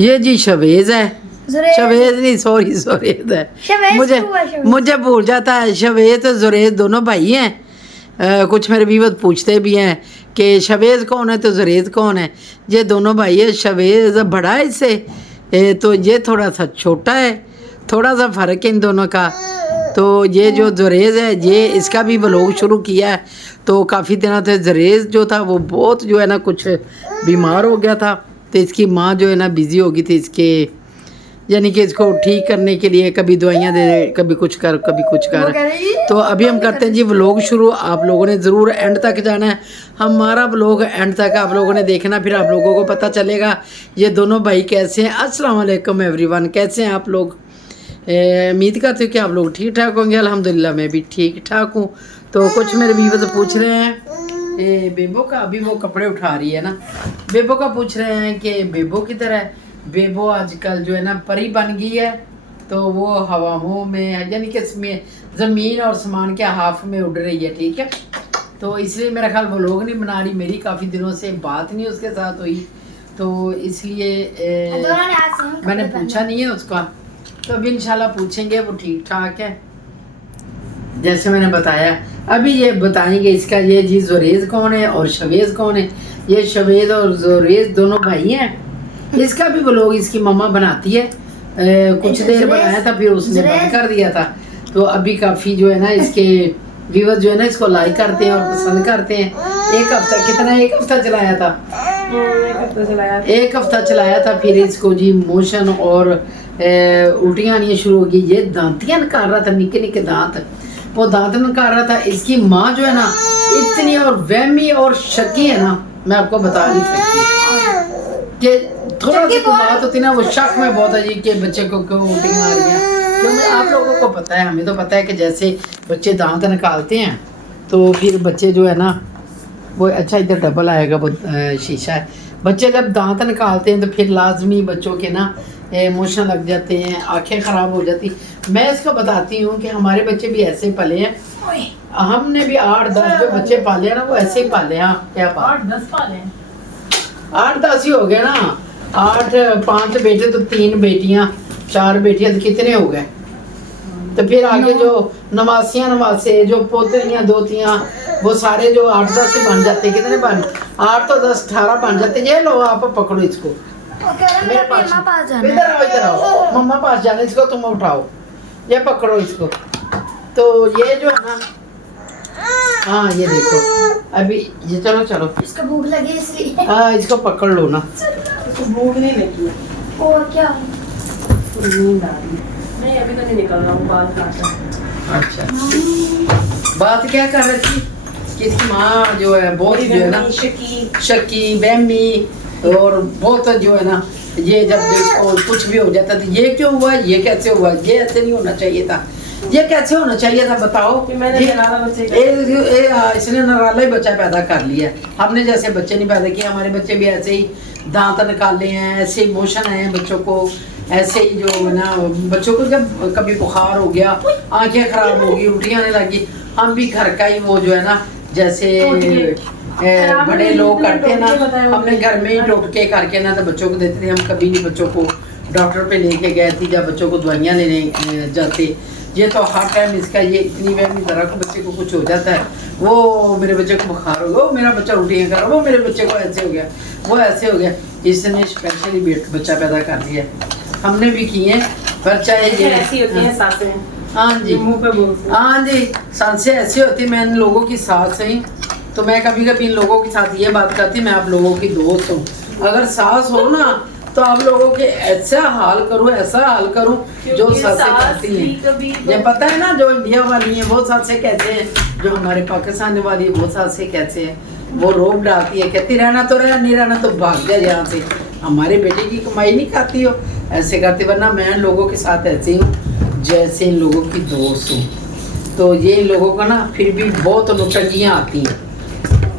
ये जी शवेज है, शवेज नहीं सॉरी जुरेद है। मुझे भूल जाता है, शवेज और जुरेद दोनों भाई हैं। कुछ मेरे व्यूअर्स पूछते भी हैं कि शवेज कौन है तो जुरेद कौन है। ये दोनों भाई है, शवेज बड़ा है इससे, तो ये थोड़ा सा छोटा है, थोड़ा सा फ़र्क है इन दोनों का। तो ये जो जुरेज है ये इसका भी व्लॉग शुरू किया है, तो काफ़ी दिनों से जुरेज जो था वो बहुत जो है ना कुछ बीमार हो गया था, तो इसकी माँ जो है ना बिज़ी हो गई थी इसके, यानी कि इसको ठीक करने के लिए, कभी दवाइयाँ दे, कभी कुछ कर कभी कुछ कर। तो अभी हम करते हैं जी व्लॉग शुरू। आप लोगों ने ज़रूर एंड तक जाना है, हमारा व्लॉग एंड तक आप लोगों ने देखना, फिर आप लोगों को पता चलेगा ये दोनों भाई कैसे हैं। अस्सलाम वालेकुम एवरीवन, कैसे हैं आप लोग? उम्मीद करते हो कि आप लोग ठीक ठाक होंगे। अल्हम्दुलिल्लाह मैं भी ठीक ठाक हूँ। तो कुछ मेरे व्यूअर्स पूछ रहे हैं बेबो का, अभी वो कपड़े उठा रही है ना, बेबो का पूछ रहे हैं कि बेबो की तरह बेबो आजकल जो है ना परी बन गई है, तो वो हवाओं में यानी कि ज़मीन और आसमान के हाफ में उड़ रही है, ठीक है। तो इसलिए मेरा ख्याल वो लोग नहीं बना रही, मेरी काफ़ी दिनों से बात नहीं उसके साथ हुई, तो इसलिए मैंने पूछा नहीं है उसका। तो अभी इंशाल्लाह पूछेंगे, वो ठीक ठाक है जैसे मैंने बताया। अभी ये बताएंगे इसका, ये जी जुरेज कौन है और शवेज कौन है। ये शवेज और जुरेज दोनों भाई हैं। इसका भी व्लॉग इसकी मम्मा बनाती है, कुछ देर बनाया था फिर उसने बंद कर दिया था। तो अभी काफ़ी जो है ना इसके व्यूअर्स जो है ना इसको लाइक करते हैं और पसंद करते हैं। एक हफ्ता कितना, एक हफ्ता चलाया था, एक हफ्ता चलाया था, फिर इसको जी मोशन और उल्टियाँ आनी शुरू हो गई। ये दांतियाँ निकाल रहा था, निके निके दांत, वो दांत निकाल रहा था। इसकी माँ जो है ना इतनी और वहमी और शकी है ना, मैं आपको बता नहीं सकती कि थोड़ा सी बात होती ना वो शक में बहुत है जी कि बच्चे को क्यों उल्टियाँ आ रही हैं। क्योंकि आप लोगों को पता है, हमें तो पता है कि जैसे बच्चे दांत निकालते हैं तो फिर बच्चे जो है ना वो, अच्छा इधर डबल आएगा वो शीशा है, बच्चे जब दांत निकालते हैं तो फिर लाजमी बच्चों के ना मोशन लग जाते हैं, आंखें ख़राब हो जाती। मैं इसको बताती हूँ कि हमारे बच्चे भी ऐसे पले हैं, हमने भी 8-10 जो बच्चे पाले हैं ना वो ऐसे ही पाले हैं। क्या 8-10 पाले हैं? 8-10 ही हो गए ना, 5 बेटे तो 3 बेटियाँ, 4 बेटियाँ, तो कितने हो गए। तो फिर आगे जो नवासे जो पोतरियाँ दोतियाँ वो सारे जो 8-10 ही बन जाते, कितने बन, 8 तो 10 18 बन जाते। ये लो आप पकड़ो इसको, मेरे पास इधर आओ, इधर आओ, मम्मा पास जाना, इसको तुम उठाओ, ये पकड़ो इसको। तो ये जो है ना, हाँ ये देखो अभी ये, चलो चलो इसको भूख लगी इसलिए, हाँ इसको पकड़ लो ना। इसको भूख नहीं लगी है और क्या, नींद आ रही है। नहीं अभी तो नहीं निकल रहा हूँ, बाल काट रहा। अच्छा बात क्या कर रही थी कि इसकी माँ जो है बहुत जो है ना शकी वहमी और बहुत जो है ना, ये जब देखो कुछ भी हो जाता था, ये क्यों हुआ, ये कैसे हुआ, ये ऐसे नहीं होना चाहिए था, ये कैसे होना चाहिए था, बताओ। कि मैंने इसने नराला ही बच्चा पैदा कर लिया, हमने जैसे बच्चे नहीं पैदा किए। हमारे बच्चे भी ऐसे ही दांत निकाले हैं, ऐसे ही मोशन है बच्चों को, ऐसे ही जो है ना बच्चों को जब कभी बुखार हो गया, आंखें खराब हो गई, उल्टियाँ आने लगी, हम भी घर का ही वो जो है ना जैसे बड़े लोग करते हैं ना, हमने घर में ही टोटके करके ना तो बच्चों को देते थे। हम कभी नहीं बच्चों को डॉक्टर पे लेके गए थे जब बच्चों को दवाइयाँ लेने जाते। ये तो हर टाइम इसका ये इतनी वहमी तरह को बच्चे को कुछ हो जाता है, वो मेरे बच्चे को बुखार हो गया, वो मेरा बच्चा उल्टियाँ कर रहा, वो मेरे बच्चे को ऐसे हो गया, वो ऐसे हो गया। इसने स्पेशली बच्चा पैदा कर दिया, हमने भी किए, पर चाहे ये ऐसी होती हैं सासें। हाँ जी, मुंह पे बोलते हैं। हाँ जी, सांसें ऐसी होती, मैं इन लोगों की सास ही, तो मैं कभी कभी इन लोगों के साथ ये बात करती, मैं आप लोगों की दोस्त हूँ। अगर सास हो ना तो आप लोगों के ऐसा हाल करूँ, ऐसा हाल करूँ जो सासें करती हैं। ये पता है ना, जो इंडिया वाली हैं वो सासें कहते हैं, जो हमारे पाकिस्तान वाली है वो सासें कहते हैं, वो रोब डालती है, कहती रहना तो रहा, नहीं रहना तो भाग जा यहाँ से, हमारे बेटे की कमाई नहीं खाती हो, ऐसे करती। वरना मैं लोगों के साथ ऐसे हूँ जैसे इन लोगों की दोस्त हूँ। तो ये इन लोगों का ना फिर भी बहुत नौटंकियाँ आती हैं,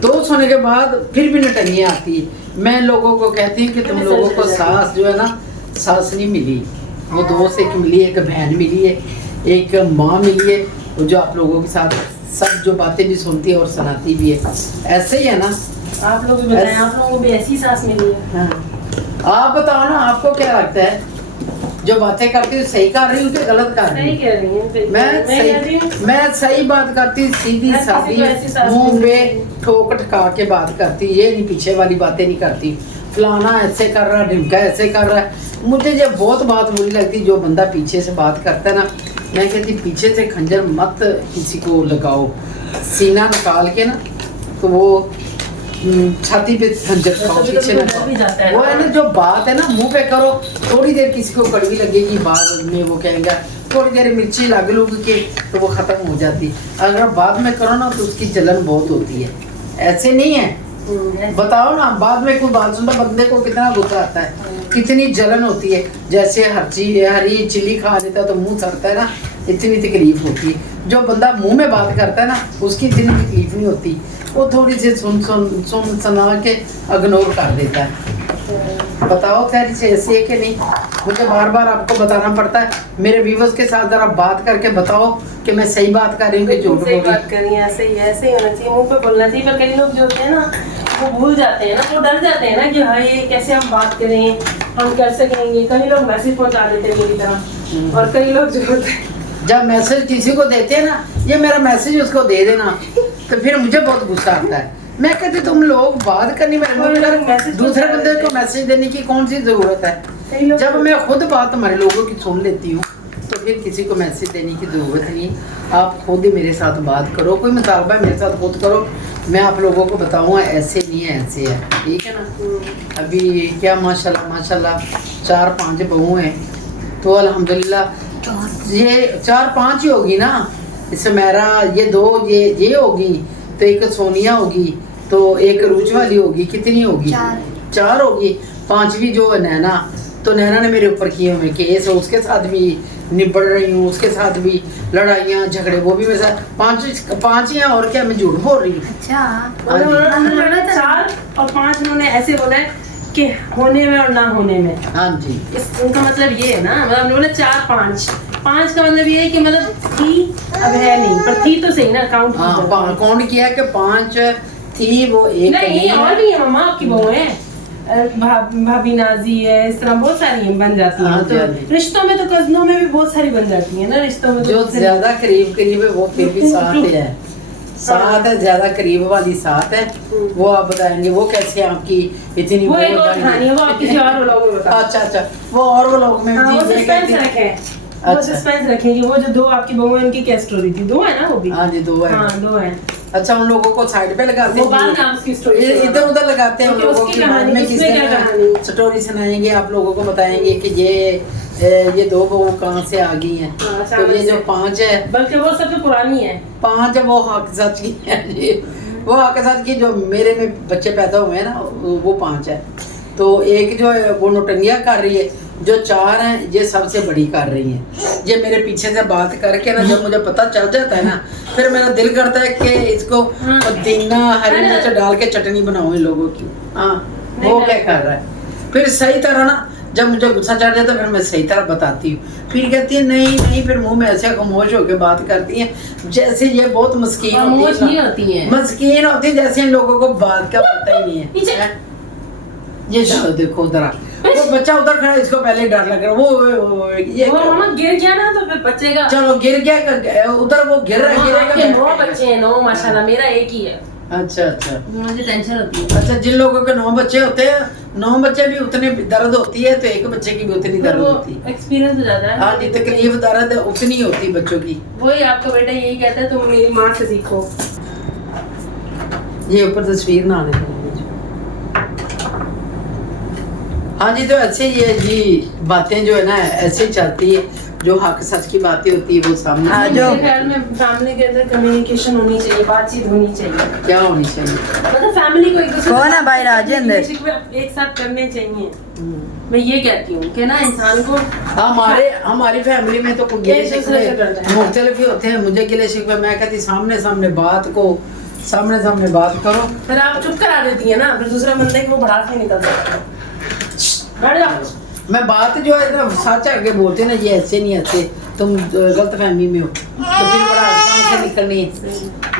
दोस्त होने के बाद फिर भी नौटंकियाँ आती है। मैं लोगों को कहती हूँ कि तुम लोगों को सास जो है ना, सास नहीं मिली, वो दोस्त एक मिली, एक बहन मिली है, एक माँ मिली है, वो जो आप लोगों के साथ सब जो बातें भी सुनती है और सुनाती भी है। ऐसे ही है ना, आप लोग भी बताएं, आप लोगों को भी ऐसी सास मिली है? हाँ आप बताओ ना, आपको क्या लगता है जो बातें करती हूँ सही कर रही हूँ कि गलत कर रही सही हूँ? कह रही हैं। मैं सही बात करती, सीधी मैं सादी, किसी को ऐसी सास मुंह नहीं पे देती। ठोक ठका के बात करती, ये नहीं पीछे वाली बातें नहीं करती। फलाना ऐसे कर रहा, ढिमका ऐसे कर रहा है। मुझे ये बहुत बात बुरी लगती, जो बंदा पीछे से बात करता है ना, मैं कहती पीछे से खंजर मत किसी को लगाओ, सीना निकाल के ना तो वो छाती पे खंजर खाओ, पीछे ना खाओ। वो है ना जो बात है ना मुंह पे करो, थोड़ी देर किसी को कड़वी लगेगी, बाद में वो कहेगा, थोड़ी देर मिर्ची लग लूग के तो वो खत्म हो जाती। अगर बाद में करो ना तो उसकी जलन बहुत होती है। ऐसे नहीं है, बताओ ना, बाद में कोई बात सुनता बंदे को कितना गुस्सा आता है, कितनी जलन होती है। जैसे हरी चिल्ली खा लेता है तो मुंह सड़ता है ना, इतनी तकलीफ होती है। जो बंदा मुंह में बात करता है ना, उसकी इतनी तकलीफ नहीं होती, वो थोड़ी सी सुन सुना के इग्नोर कर देता है। बताओ खैर से ऐसी है कि नहीं? मुझे बार बार आपको बताना पड़ता है। मेरे व्यूवर्स के साथ जरा बात करके बताओ कि मैं सही बात कर रही हूँ कि झूठ बोल रही हूँ। बात कर रही हैं, ऐसे ही होना चाहिए, मुंह पे बोलना चाहिए। पर कई लोग जो होते हैं ना, वो भूल जाते हैं ना, वो डर जाते हैं ना कि हाँ ये कैसे हम बात करें, हम कैसे कहेंगे। कई लोग मैसेज पहुंचा देते हैं मेरी तरह, और कई लोग जो होते हैं जब मैसेज किसी को देते हैं ना, ये मेरा मैसेज उसको दे देना, तो फिर मुझे बहुत गुस्सा आता है। मैं कहती तुम लोग बात करनी में दूसरे बंदे को मैसेज देने की कौन सी जरूरत है? जब मैं खुद बात हमारे लोगों की सुन लेती हूँ तो फिर किसी को मैसेज देने की जरूरत नहीं। आप खुद ही मेरे साथ बात करो, कोई मुतालबा मेरे साथ खुद करो, मैं आप लोगों को बताऊँगा ऐसे नहीं है ऐसे है, ठीक है ना। अभी क्या माशाल्लाह माशाल्लाह 4-5 बहू हैं, तो अल्हम्दुलिल्लाह ये 4-5 ही होगी ना। इससे मेरा ये 2 ये होगी, तो एक सोनिया होगी, तो एक रूच वाली होगी, कितनी होगी? 4 होगी। 5वीं जो है नैना, तो नैना ने मेरे ऊपर किए हुए केस, उसके साथ भी निबड़ रही हूँ, उसके साथ भी लड़ाइयाँ झगड़े, वो भी मेरे साथ 5 ही हैं। और क्या मैं झूठ बोल रही हूँ? अच्छा, 4 और 5 उन्होंने ऐसे बोला है कि होने में और ना होने में। हाँ जी, उनका मतलब ये है ना, मतलब बोले 4-5 का मतलब ये है कि मतलब थी, अब है नहीं, पर थी तो सही ना, काउंट। हाँ काउंट किया कि 5 थी, वो एक नहीं और भी है मम्मा, आपकी बहू है, भाभी नाजी है, इस तरह बहुत सारी बन जाती हैं। तो रिश्तों में तो कजनों में भी बहुत सारी बन जाती है ना, रिश्तों में जो ज्यादा करीब है वो फिर भी साथ है, साथ है, ज्यादा करीब वाली साथ है। वो आप बताएंगे वो कैसे आपकी इतनी वो एक और कहानी है, वो आप किसी और व्लॉग में बताओ। अच्छा वो और व्लॉग में वो सस्पेंस रखें, वो सस्पेंस रखेंगे। वो जो 2 आपकी बहू है उनकी क्या स्टोरी थी? 2 है ना वो भी? हाँ जी 2 है। हाँ 2 है। अच्छा उन लोगों को साइड पे लगाते हैं, इधर उधर लगाते हैं, लोगों की बाद में किसी स्टोरी सुनाएंगे, आप लोगों को बताएंगे कि ये 2 बहू कहाँ से आ गई हैं। तो ये जो 5 है, बल्कि वो सबसे पुरानी है, 5 है, वो हक सच की है जी, वो हक सच की। जो मेरे में बच्चे पैदा हुए हैं ना, वो 5 है। तो एक जो है वो नौटंगियाँ कर रही है, जो 4 हैं ये सबसे बड़ी कर रही हैं। ये मेरे पीछे से बात करके ना, जब मुझे पता चल जाता है ना, फिर मेरा दिल करता है कि इसको पुदीना हरी मिर्च डाल के चटनी बनाऊं इन लोगों की। हाँ वो क्या कर रहा है, फिर सही तरह ना, जब मुझे गुस्सा चढ़ जाता है फिर मैं सही तरह बताती हूँ, फिर कहती है नहीं, फिर मुंह में ऐसे खामोश होकर बात करती हैं जैसे ये बहुत मस्कीन होती है, मस्कीन होती है, जैसे इन लोगों को बात का पता ही नहीं है। ये देखो उधर वो बच्चा उधर खड़ा, इसको पहले डर लग रहा है। वो मामा गिर गया ना, तो फिर बच्चे का चलो गिर गया उधर, वो गिर रहा है। 9 बच्चे हैं, 9 माशाल्लाह, मेरा एक ही है। अच्छा मुझे टेंशन होती है। अच्छा जिन लोगों के 9 बच्चे होते हैं, 9 बच्चे भी उतने दर्द होती है, तो एक बच्चे की भी उतनी दर्द होती है, एक्सपीरियंस हो जाता है। हाँ जी, तकलीफ दर्द उतनी होती बच्चों की। वही आपका बेटा यही कहता है, तुम मेरी माँ से सीखो। ये ऊपर तस्वीर ना आने दो। हाँ जी, तो ऐसे ये जी बातें जो है ना ऐसे चलती है, जो हक सच की बातें होती है वो सामने जो घर में फैमिली के अंदर कम्युनिकेशन होनी चाहिए, बातचीत होनी चाहिए। क्या होनी चाहिए? मतलब फैमिली को एक दूसरे कौन है भाई राजेंद्र, एक साथ करने चाहिए। मैं ये कहती हूँ कि ना इंसान को हमारी फैमिली में तो गिले शिकवे मुख्तलिफ ही होते हैं। मुझे गिले शिकवे, मैं कहती सामने बात को सामने बात करो, फिर आप चुप करा देती है ना, फिर दूसरा बंदे को भड़ास नहीं निकल सकता। मैं बात जो है ना सच आगे बोलते ना, ये ऐसे नहीं ऐसे, तुम गलत फहमी में हो, तो फिर बड़ा कहाँ से निकलनी है,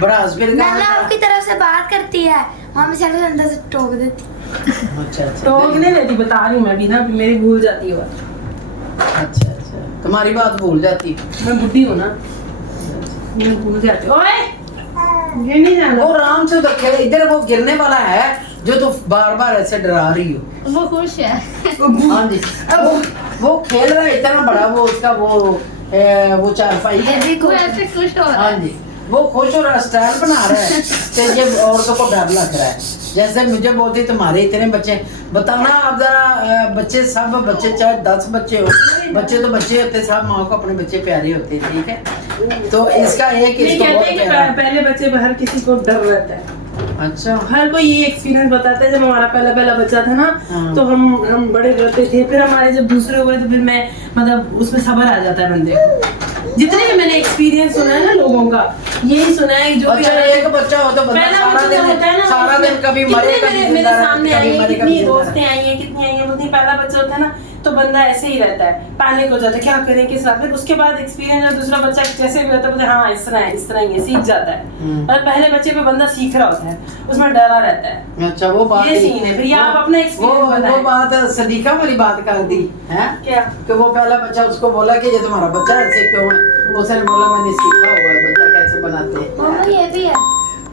बड़ा फिर नाना आपकी तरफ से बात करती है, मम्मी से अंदर से टोक देती। अच्छा अच्छा टोक नहीं देती, बता रही हूँ मैं भी ना, मेरी भूल जाती है वो। अच्छा अच्छा, तुम्हारी बात भूल जाती। मैं बुढ़ी हूँ ना, मैं भूल जाती हूँ। ओए ये नहीं जाना। वो आराम से रखे, इधर वो गिरने वाला है जो तो बार बार ऐसे डरा रही हो। वो खुश है। हाँ जी, वो खेल रहा है इतना बड़ा, वो उसका वो चारपाई है। वो ऐसे खुश हो रहा हाँ है। जी, वो खुश हो रहा है, स्टाइल बना रहा है कि ये औरतों को डर लग रहा है। जैसे मुझे बोलती तुम्हारे इतने बच्चे, बताना आप जरा, बच्चे सब बच्चे, चाहे 10 बच्चे हो, बच्चे तो बच्चे होते, सब माँ को अपने बच्चे प्यारे होते हैं, ठीक है। तो इसका एक नहीं इसको बहुत कहते हैं कि प्यारा। पहले बच्चे पे हर किसी को डर रहता है। अच्छा, हर कोई ये एक्सपीरियंस बताता है, जब हमारा पहला बच्चा था ना, हाँ। तो हम बड़े डरते थे, फिर हमारे जब दूसरे हुए तो फिर मैं मतलब उसमें सब्र आ जाता है बंदे को। जितने भी मैंने एक्सपीरियंस सुना है ना लोगों का, यही सुना है कि जो भी अच्छा एक बच्चा हो तो बंदा पहला सारा बच्चा दिन, होता है ना, सारा दिन कभी कितने मरे मेरे कभी मेरे जिंदा सामने रहे, आई कभी है, मरे कितनी कभी जिंदा दोस्तें आई हैं, कितनी आई हैं, मुझे पहला बच्चा होता है ना, तो बंदा ऐसे ही रहता है, पैनिक हो जाता है, क्या करें किस रात। फिर उसके बाद एक्सपीरियंस है, दूसरा बच्चा जैसे भी रहता है, हाँ इस तरह है, इस तरह ही है, सीख जाता है। और पहले बच्चे पे बंदा सीख रहा होता है, उसमें डरा रहता है। अच्छा वो बात ये सीन है। फिर आप अपना एक्सपीरियंस बताएं। वो बात सदीका वाली बात कर दी है क्या? कि वो पहला बच्चा उसको बोला कि ये तुम्हारा बच्चा ऐसे क्यों है, उसने बोला मैंने सीखा हुआ है बच्चा कैसे बनाते हैं। मम्मा ये भी है।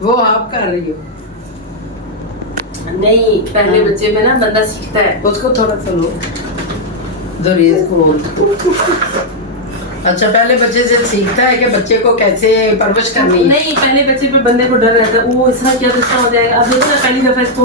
वो आप कर रही हो, नहीं, पहले बच्चे पे ना बंदा सीखता है। उसको थोड़ा सा लो, दरीज को। अच्छा, पहले बच्चे से सीखता है कि बच्चे को कैसे परवरिश करनी है। नहीं, पहले बच्चे पे बंदे को डर रहता है, वो ऐसा किया तो इसका हो जाएगा। अब देखो ना, पहली दफा इसको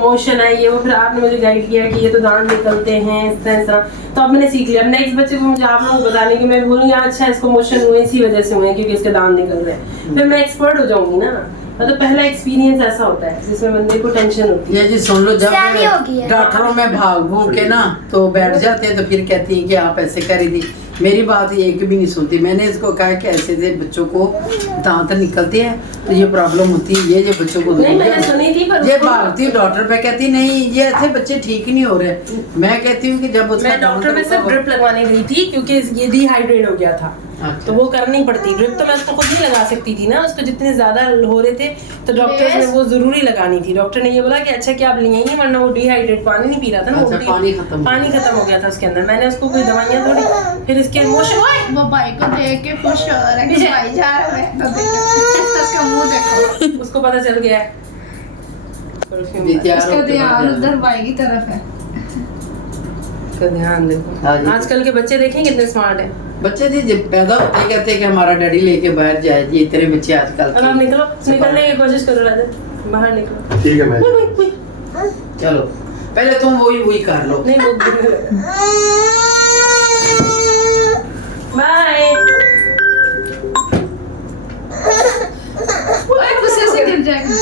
मोशन आई है, वो फिर आपने मुझे गाइड किया कि ये तो दांत निकलते हैं इस तरह, तो अब मैंने सीख लिया। अब नेक्स्ट बच्चे को मुझे आप लोगों को बताने की मैं बोलूँगी अच्छा इसको मोशन हुए इसी वजह से हुए क्योंकि इसके दांत निकल रहे हैं, फिर मैं एक्सपर्ट हो जाऊंगी ना। मतलब पहला एक्सपीरियंस ऐसा होता है जिसमें बंदे को टेंशन होती है। ये जी सुन लो, जब सियानी हो गई है। डॉक्टरों में भाग भूग के ना तो बैठ जाते हैं, तो फिर कहती हैं कि आप ऐसे करी थी। मेरी बात ये एक भी नहीं सुनती। मैंने इसको कहा कि ऐसे से बच्चों को दांत निकलते हैं तो ये प्रॉब्लम होती है, ये जो बच्चों को नहीं, मैंने सुनी थी, पर ये उसको- भागती है डॉक्टर पे, कहती नहीं ये ऐसे बच्चे ठीक ही नहीं हो रहे। मैं कहती हूँ कि जब उसका मैं डॉक्टर में सिर्फ ड्रिप लगवाने गई थी क्योंकि ये डिहाइड्रेट हो गया था। अच्छा। तो वो करनी पड़ती। ड्रिप तो मैं उसको खुद नहीं लगा सकती थी ना, उसको जितने ज्यादा हो रहे थे तो डॉक्टर ने वो जरूरी लगानी थी। डॉक्टर ने ये बोला कि अच्छा कि आप लिए ही, वरना वो डिहाइड्रेट पानी नहीं पी रहा था ना, अच्छा, पानी खत्म हो गया था उसके अंदर। मैंने उसको कोई दवाइयाँ थोड़ी, फिर इसके मोशन वो भाई को देख के खुश हो रहा है कि भाई जा रहा है, तो देखो उसका मुंह देखो, उसको पता चल गया है। उसका ध्यान उधर भाई की तरफ है। उसका ध्यान देखो। हाँ जी। आजकल के बच्चे देखें कितने स्मार्ट हैं। बच्चे जी जब पैदा होते कहते हैं कि हमारा डैडी लेके बाहर जाए जी, इतने बच्चे आजकल अब आप निकलो, निकलने की कोशिश करो राजा, बाहर निकलो। ठीक है मैं चलो पहले तुम वही कर लो। नहीं वो बाय। ओए गुस्से से गिर जाएगा।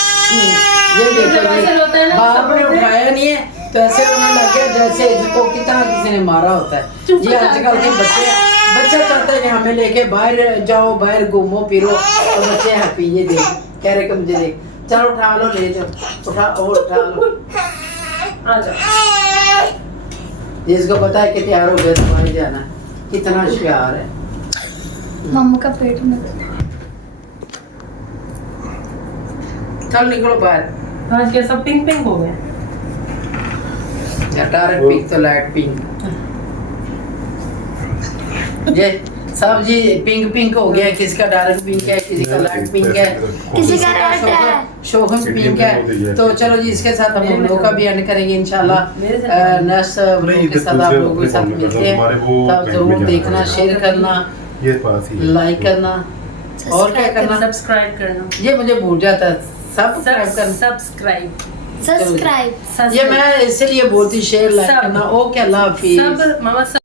ये देखो जब ऐसे रोता है जी, ना, बाप ने सब उठाया नहीं है तो ऐसे रोने लग गया जैसे इसको कितना किसी ने मारा होता है। ये आजकल के बच्चे चाहते हैं कि हमें लेके बाहर जाओ, बाहर घूमो फिरो, तो बच्चे हैप्पी। ये देख कह रहे कि मुझे देख, चलो उठा लो, ले जाओ, उठा लो। आ जाओ। जिसको पता है कि तैयार हो गया तुम्हारे जाना, कितना होशियार है। मम्मा का पेट में चल निकलो बाहर। आज क्या सब पिंक पिंक हो गए। या डार्क पिंक तो लाइट पिंक, ये सब जी पिंक पिंक हो गया। किसका डार्क पिंक है, किसी का लाइट पिंक है, किसी का रेड है, शोभन पिंक है। तो चलो जी इसके साथ हम लोग का भी एंड करेंगे इंशाल्लाह। नेक्स्ट व्लॉग के साथ आप लोगों के साथ मिलते हैं, तब जरूर देखना, शेयर करना, ये पास ही लाइक करना और क्या करना, सब्सक्राइब करना। ये मुझे भूल जाता है, सब्सक्राइब करना। Subscribe subscribe. ये मैं इसलिए बोलती शेयर लाइक सब। करना। ओके, अल्लाह हाफिज। सब मामा सब